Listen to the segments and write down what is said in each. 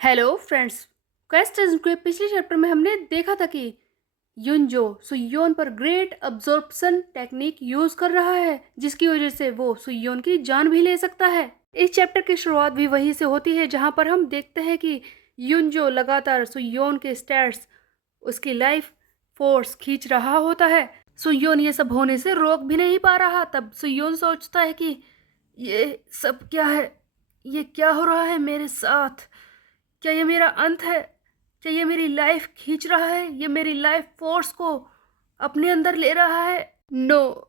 Hello friends. Quest के पिछले chapter में हमने देखा था कि युनजो सुयोन पर ग्रेट अब्जॉर्प्शन टेक्निक यूज कर रहा है, जिसकी वजह से वो सुयोन की जान भी ले सकता है। इस चैप्टर की शुरुआत भी वहीं से होती है, जहां पर हम देखते हैं कि युनजो लगातार सुयोन के स्टैट्स, उसकी लाइफ फोर्स खींच रहा होता है। सुयोन ये सब होने से रोक भी नहीं पा रहा। तब सुयोन सोचता है कि ये सब क्या है, ये क्या हो रहा है मेरे साथ? क्या ये मेरा अंत है? क्या ये मेरी लाइफ खींच रहा है? ये मेरी लाइफ फोर्स को अपने अंदर ले रहा है? नो,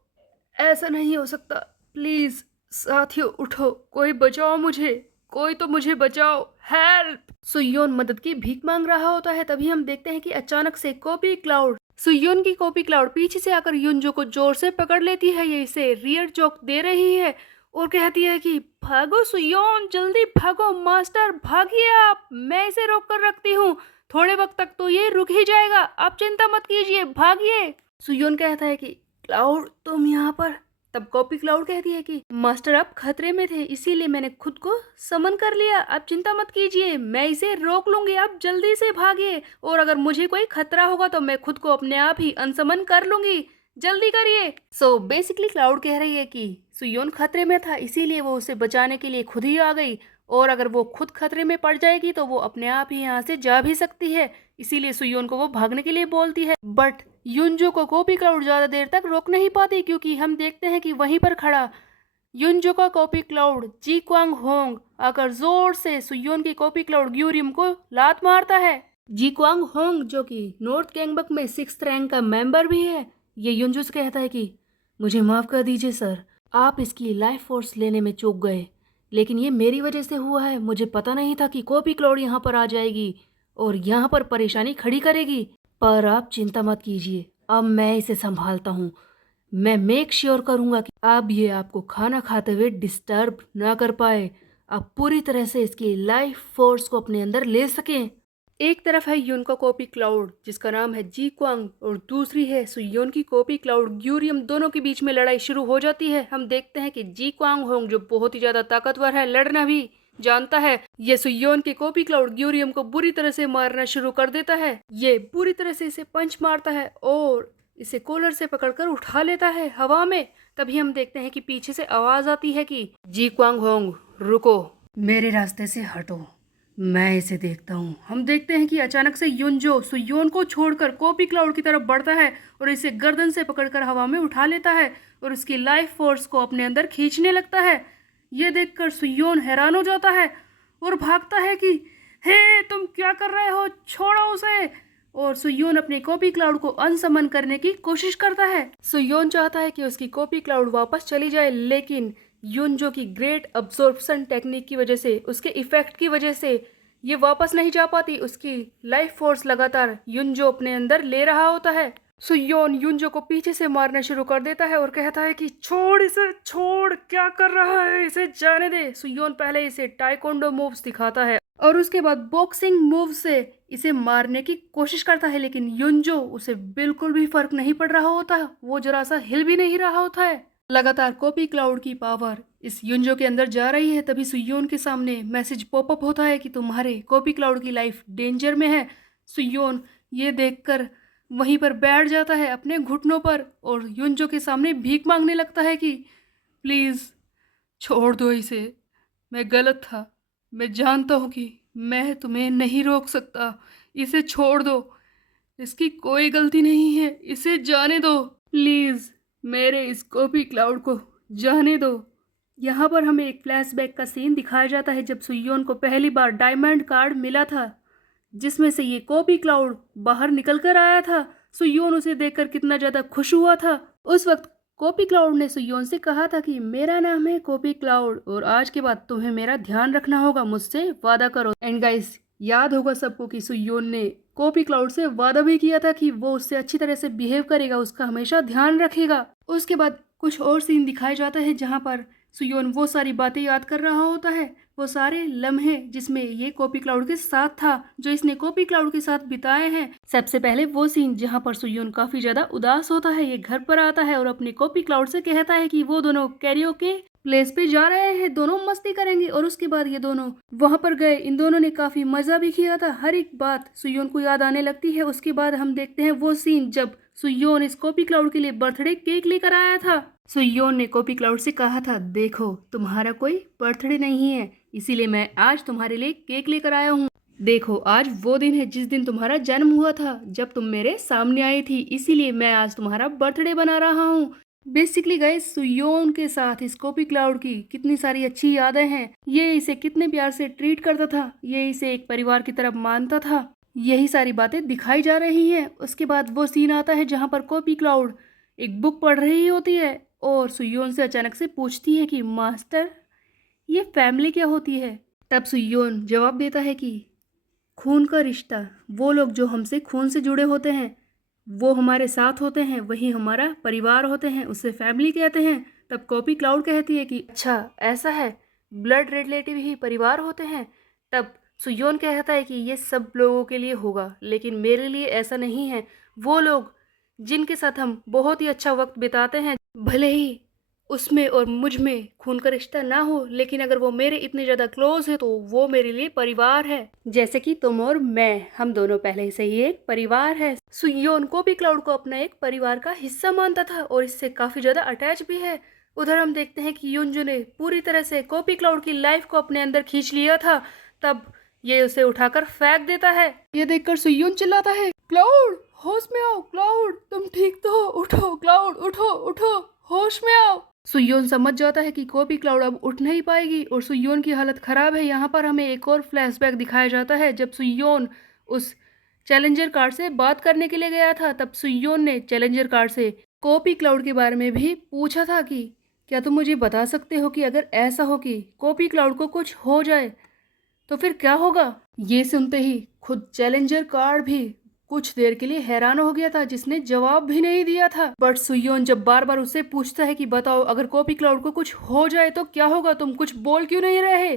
ऐसा नहीं हो सकता। प्लीज साथियों, उठो, कोई बचाओ मुझे, कोई तो मुझे बचाओ, हेल्प। सुयोन मदद की भीख मांग रहा होता है। तभी हम देखते हैं कि अचानक से कॉपी क्लाउड, सुयोन की कॉपी क्लाउड पीछे से आकर युनजो को जोर से पकड़ लेती है। ये इसे रियर चोक दे रही है और कहती है कि भागो सुयोन, जल्दी भागो मास्टर, भागिए आप, मैं इसे रोक कर रखती हूँ। थोड़े वक्त तक तो ये रुक ही जाएगा, आप चिंता मत कीजिए, भागिए। सुयोन कहता है कि क्लाउड तुम यहाँ पर? तब कॉपी क्लाउड कहती है कि मास्टर आप खतरे में थे, इसीलिए मैंने खुद को समन कर लिया, आप चिंता मत कीजिए, मैं इसे रोक लूंगी, आप जल्दी से भागिए, और अगर मुझे कोई खतरा होगा तो मैं खुद को अपने आप ही अनसमन कर लूंगी, जल्दी करिए। सो बेसिकली क्लाउड कह रही है कि सुयोन खतरे में था, इसीलिए वो उसे बचाने के लिए खुद ही आ गई, और अगर वो खुद खतरे में पड़ जाएगी तो वो अपने आप ही यहाँ से जा भी सकती है, इसीलिए सुयोन को वो भागने के लिए बोलती है। बट युनजो को कॉपी क्लाउड ज्यादा देर तक रोक नहीं पाती, क्योंकि हम देखते हैं कि वहीं पर खड़ा युनजो का कॉपी क्लाउड जी क्वांग होंग आकर जोर से सुयोन की कॉपी क्लाउड ग्यूरियम को लात मारता है। जी क्वांग होंग, जो कि नॉर्थ गैंगबक में 6th रैंक का मेंबर भी है, ये युनजो से कहता है कि मुझे माफ कर दीजिए सर, आप इसकी लाइफ फोर्स लेने में चूक गए, लेकिन ये मेरी वजह से हुआ है। मुझे पता नहीं था कि कॉपी क्लाउड यहाँ पर आ जाएगी और यहाँ पर परेशानी खड़ी करेगी, पर आप चिंता मत कीजिए, अब मैं इसे संभालता हूँ। मैं मेक श्योर करूँगा कि अब ये आपको खाना खाते हुए डिस्टर्ब ना कर पाए, आप पूरी तरह से इसकी लाइफ फोर्स को अपने अंदर ले सकें। एक तरफ है यून का कॉपी क्लाउड जिसका नाम है जी क्वांग, और दूसरी है सुयोन की कॉपी क्लाउड ग्यूरियम। दोनों के बीच में लड़ाई शुरू हो जाती है। हम देखते हैं कि जी क्वांग होंग, जो बहुत ही ज्यादा ताकतवर है, लड़ना भी जानता है, ये सुयोन के कॉपी क्लाउड ग्यूरियम को बुरी तरह से मारना शुरू कर देता है। ये बुरी तरह से इसे पंच मारता है और इसे कॉलर से पकड़कर उठा लेता है हवा में। तभी हम देखते हैं कि पीछे से आवाज आती है कि जी क्वांग होंग रुको, मेरे रास्ते से हटो, मैं इसे देखता हूँ। हम देखते हैं कि अचानक से युनजो सुयोन को छोड़कर कॉपी क्लाउड की तरफ बढ़ता है और इसे गर्दन से पकड़कर हवा में उठा लेता है और उसकी लाइफ फोर्स को अपने अंदर खींचने लगता है। ये देखकर सुयोन हैरान हो जाता है और भागता है कि हे तुम क्या कर रहे हो, छोड़ो उसे। और सुयोन अपने कॉपी क्लाउड को अनसमन करने की कोशिश करता है। सुयोन चाहता है कि उसकी कॉपी क्लाउड वापस चली जाए, लेकिन युनजो की ग्रेट अब्जॉर्प्शन टेक्निक की वजह से, उसके इफेक्ट की वजह से ये वापस नहीं जा पाती। उसकी लाइफ फोर्स लगातार युनजो अपने अंदर ले रहा होता है। सुयोन युनजो को पीछे से मारना शुरू कर देता है और कहता है कि छोड़ इसे, छोड़, क्या कर रहा है, इसे जाने दे। सुयोन पहले इसे टाइकोंडो मूव्स दिखाता है और उसके बाद बॉक्सिंग मूव से इसे मारने की कोशिश करता है, लेकिन युनजो उसे बिल्कुल भी फर्क नहीं पड़ रहा होता, वो जरा सा हिल भी नहीं रहा होता है। लगातार कॉपी क्लाउड की पावर इस युनजो के अंदर जा रही है। तभी सुयोन के सामने मैसेज पॉपअप होता है कि तुम्हारे कॉपी क्लाउड की लाइफ डेंजर में है। सुयोन ये देखकर वहीं पर बैठ जाता है अपने घुटनों पर और युनजो के सामने भीख मांगने लगता है कि प्लीज़ छोड़ दो इसे, मैं गलत था, मैं जानता हूँ कि मैं तुम्हें नहीं रोक सकता, इसे छोड़ दो, इसकी कोई गलती नहीं है, इसे जाने दो, प्लीज़ मेरे इस कॉपी क्लाउड को जाने दो। यहाँ पर हमें एक फ्लैशबैक का सीन दिखाया जाता है जब सुयोन को पहली बार डायमंड कार्ड मिला था, जिसमें से ये कॉपी क्लाउड बाहर निकल कर आया था। सुयोन उसे देखकर कितना ज्यादा खुश हुआ था। उस वक्त कॉपी क्लाउड ने सुयोन से कहा था कि मेरा नाम है कॉपी क्लाउड और आज के बाद तुम्हें मेरा ध्यान रखना होगा, मुझसे वादा करो। एंड गाइस, याद होगा सबको कि सुयोन ने कॉपी क्लाउड से वादा भी किया था कि वो उससे अच्छी तरह से बिहेव करेगा, उसका हमेशा ध्यान रखेगा। उसके बाद कुछ और सीन दिखाया जाता है जहाँ पर सुयोन वो सारी बातें याद कर रहा होता है, वो सारे लम्हे जिसमें ये कॉपी क्लाउड के साथ था, जो इसने कॉपी क्लाउड के साथ बिताए हैं। सबसे पहले वो सीन जहाँ पर सुयोन काफी ज्यादा उदास होता है, ये घर पर आता है और अपने कॉपी क्लाउड से कहता है कि वो दोनों कैरियोके प्लेस पे जा रहे हैं, दोनों मस्ती करेंगे। और उसके बाद ये दोनों वहां पर गए। इन दोनों ने काफी मजा भी किया था। हर एक बात सुयोन को याद आने लगती है। उसके बाद हम देखते हैं वो सीन जब सुयोन इस कॉपी क्लाउड के लिए बर्थडे केक लेकर आया था। सुयोन ने कॉपी क्लाउड से कहा था, देखो तुम्हारा कोई बर्थडे नहीं है, इसीलिए मैं आज तुम्हारे लिए केक लेकर आया हूँ। देखो आज वो दिन है जिस दिन तुम्हारा जन्म हुआ था, जब तुम मेरे सामने आई थी, इसीलिए मैं आज तुम्हारा बर्थडे बना रहा हूँ। बेसिकली गाइस, सुयोन के साथ इस कॉपी क्लाउड की कितनी सारी अच्छी यादें हैं। ये इसे कितने प्यार से ट्रीट करता था, ये इसे एक परिवार की तरफ मानता था। यही सारी बातें दिखाई जा रही हैं। उसके बाद वो सीन आता है जहाँ पर कॉपी क्लाउड एक बुक पढ़ रही होती है और सुयोन से अचानक से पूछती है कि मास्टर, ये फैमिली क्या होती है? तब सुयोन जवाब देता है कि खून का रिश्ता, वो लोग जो हमसे खून से जुड़े होते हैं, वो हमारे साथ होते हैं, वही हमारा परिवार होते हैं, उसे फैमिली कहते हैं। तब कॉपी क्लाउड कहती है कि अच्छा ऐसा है, ब्लड रिलेटिव ही परिवार होते हैं। तब सुयोन कहता है कि ये सब लोगों के लिए होगा, लेकिन मेरे लिए ऐसा नहीं है। वो लोग जिनके साथ हम बहुत ही अच्छा वक्त बिताते हैं, भले ही उसमें और मुझ में खून का रिश्ता ना हो, लेकिन अगर वो मेरे इतने ज़्यादा क्लोज है तो वो मेरे लिए परिवार है। जैसे कि तुम और मैं, हम दोनों पहले से ही एक परिवार है। सुयोन को भी क्लाउड को अपना एक परिवार का हिस्सा मानता था और इससे काफ़ी ज़्यादा अटैच भी है। उधर हम देखते हैं कि युनजो ने पूरी तरह से कॉपी क्लाउड की लाइफ को अपने अंदर खींच लिया था। तब ये उसे उठाकर फेंक देता है। ये देखकर सुयोन चिल्लाता है, क्लाउड होश में आओ, क्लाउड तुम ठीक तो हो, उठो क्लाउड, उठो उठो, होश में आओ। सुयोन समझ जाता है कि कॉपी क्लाउड अब उठ नहीं पाएगी और सुयोन की हालत खराब है। यहाँ पर हमें एक और फ्लैशबैक दिखाया जाता है जब सुयोन उस चैलेंजर कार से बात करने के लिए गया था। तब सुयोन ने चैलेंजर कार से कॉपी क्लाउड के बारे में भी पूछा था कि क्या तुम मुझे बता सकते हो कि अगर ऐसा हो कि कॉपी क्लाउड को कुछ हो जाए तो फिर क्या होगा? ये सुनते ही खुद चैलेंजर कार भी कुछ देर के लिए हैरान हो गया था, जिसने जवाब भी नहीं दिया था। बट सुयोन जब बार बार उससे पूछता है कि बताओ अगर कॉपी क्लाउड को कुछ हो जाए तो क्या होगा, तुम कुछ बोल क्यों नहीं रहे?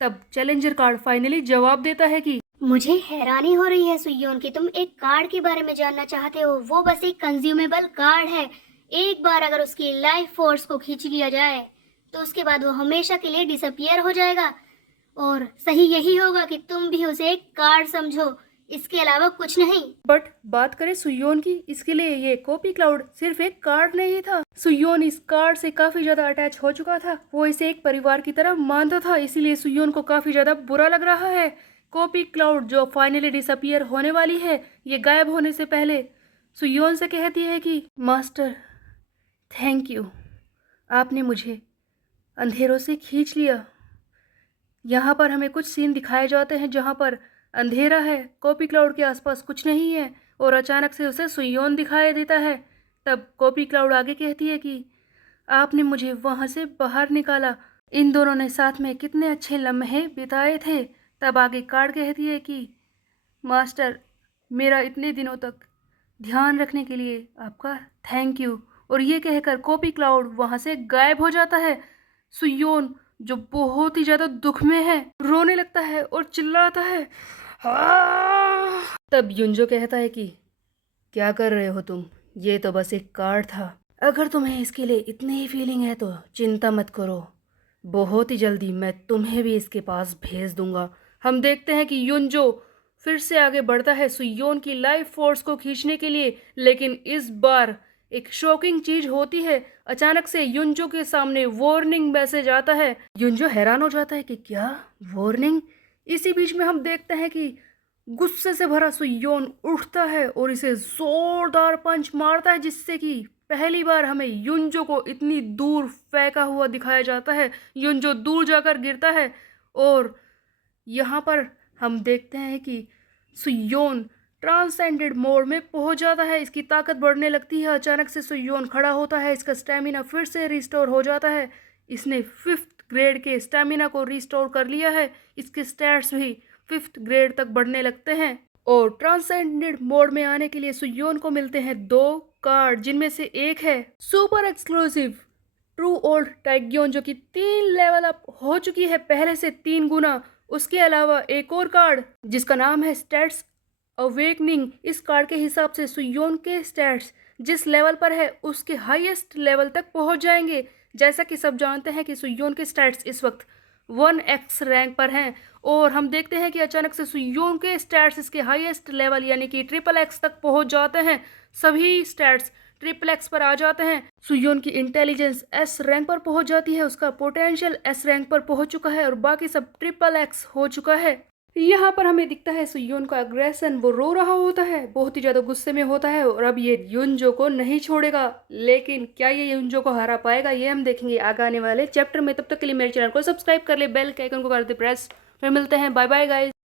तब चैलेंजर कार्ड फाइनली जवाब देता है कि मुझे हैरानी हो रही है सुयोन कि तुम एक कार्ड के बारे में जानना चाहते हो। वो बस एक कंज्यूमेबल कार्ड है। एक बार अगर उसकी लाइफ फोर्स को खींच लिया जाए तो उसके बाद वो हमेशा के लिए डिसअपियर हो जाएगा। और सही यही होगा कि तुम भी उसे एक कार्ड समझो, इसके अलावा कुछ नहीं। बट बात करें सुयोन की, इसके लिए ये कॉपी क्लाउड सिर्फ एक कार्ड नहीं था। सुयोन इस कार्ड से काफी ज्यादा अटैच हो चुका था। वो इसे एक परिवार की तरह मानता था, इसीलिए सुयोन को काफी ज्यादा बुरा लग रहा है। कॉपी क्लाउड जो फाइनली डिसअपियर होने वाली है, ये गायब होने से पहले सुयोन से कहती है कि मास्टर थैंक यू, आपने मुझे अंधेरों से खींच लिया। यहाँ पर हमें कुछ सीन दिखाए जाते हैं जहाँ पर अंधेरा है, कॉपी क्लाउड के आसपास कुछ नहीं है और अचानक से उसे सुयोन दिखाई देता है। तब कॉपी क्लाउड आगे कहती है कि आपने मुझे वहाँ से बाहर निकाला, इन दोनों ने साथ में कितने अच्छे लम्हे बिताए थे। तब आगे कार्ड कहती है कि मास्टर, मेरा इतने दिनों तक ध्यान रखने के लिए आपका थैंक यू। और ये कहकर कॉपी क्लाउड वहाँ से गायब हो जाता है। सुयोन जो बहुत ही ज़्यादा दुख में है, रोने लगता है और चिल्लाता है, "आह!" तब युंजो कहता है कि क्या कर रहे हो तुम, ये तो बस एक कार्ड था। अगर तुम्हें इसके लिए इतनी ही फीलिंग है तो चिंता मत करो, बहुत ही जल्दी मैं तुम्हें भी इसके पास भेज दूंगा। हम देखते हैं कि युंजो फिर से आगे बढ़ता है सुयोन की लाइफ फोर्स को खींचने के लिए, लेकिन इस बार एक शॉकिंग चीज होती है। अचानक से युंजो के सामने वार्निंग मैसेज आता है। युंजो हैरान हो जाता है कि क्या वार्निंग? इसी बीच में हम देखते हैं कि गुस्से से भरा सुयोन उठता है और इसे जोरदार पंच मारता है, जिससे कि पहली बार हमें युंजो को इतनी दूर फेंका हुआ दिखाया जाता है। युंजो दूर जाकर गिरता है और यहाँ पर हम देखते हैं कि सुयोन ट्रांसेंडेड मोड में पहुंच जाता है, इसकी ताकत बढ़ने लगती है। अचानक से सुयोन खड़ा होता है, इसका स्टेमिना फिर से रिस्टोर हो जाता है। इसने 5th ग्रेड के स्टेमिना को रिस्टोर कर लिया है। इसके स्टैट्स भी 5th ग्रेड तक बढ़ने लगते हैं और ट्रांसेंडेड मोड में आने के लिए सुयोन को मिलते हैं 2 कार्ड, जिनमें से एक है सुपर एक्सक्लूसिव ट्रू ओल्ड टाइग्योन, जो कि 3 लेवल अप हो चुकी है पहले से 3 गुना। उसके अलावा एक और कार्ड जिसका नाम है स्टैट्स अवेकनिंग। इस कार्ड के हिसाब से सुयोन के स्टैट्स जिस लेवल पर है उसके हाईएस्ट लेवल तक पहुंच जाएंगे। जैसा कि सब जानते हैं कि सुयोन के स्टैट्स इस वक्त 1x रैंक पर हैं और हम देखते हैं कि अचानक से सुयोन के स्टैट्स इसके हाईएस्ट लेवल यानी कि XXX तक पहुंच जाते हैं। सभी स्टैट्स XXX पर आ जाते हैं। सुयोन की इंटेलिजेंस S रैंक पर पहुंच जाती है, उसका पोटेंशियल S रैंक पर पहुंच चुका है और बाकी सब XXX हो चुका है। यहाँ पर हमें दिखता है सुयोन का अग्रेशन, वो रो रहा होता है, बहुत ही ज्यादा गुस्से में होता है और अब ये युनजो को नहीं छोड़ेगा। लेकिन क्या ये युनजो को हरा पाएगा, ये हम देखेंगे आगे आने वाले चैप्टर में। तब तक के लिए मेरे चैनल को सब्सक्राइब कर ले, बेल के आइकन को कर दे प्रेस। फिर मिलते हैं, बाय बाय गाइस।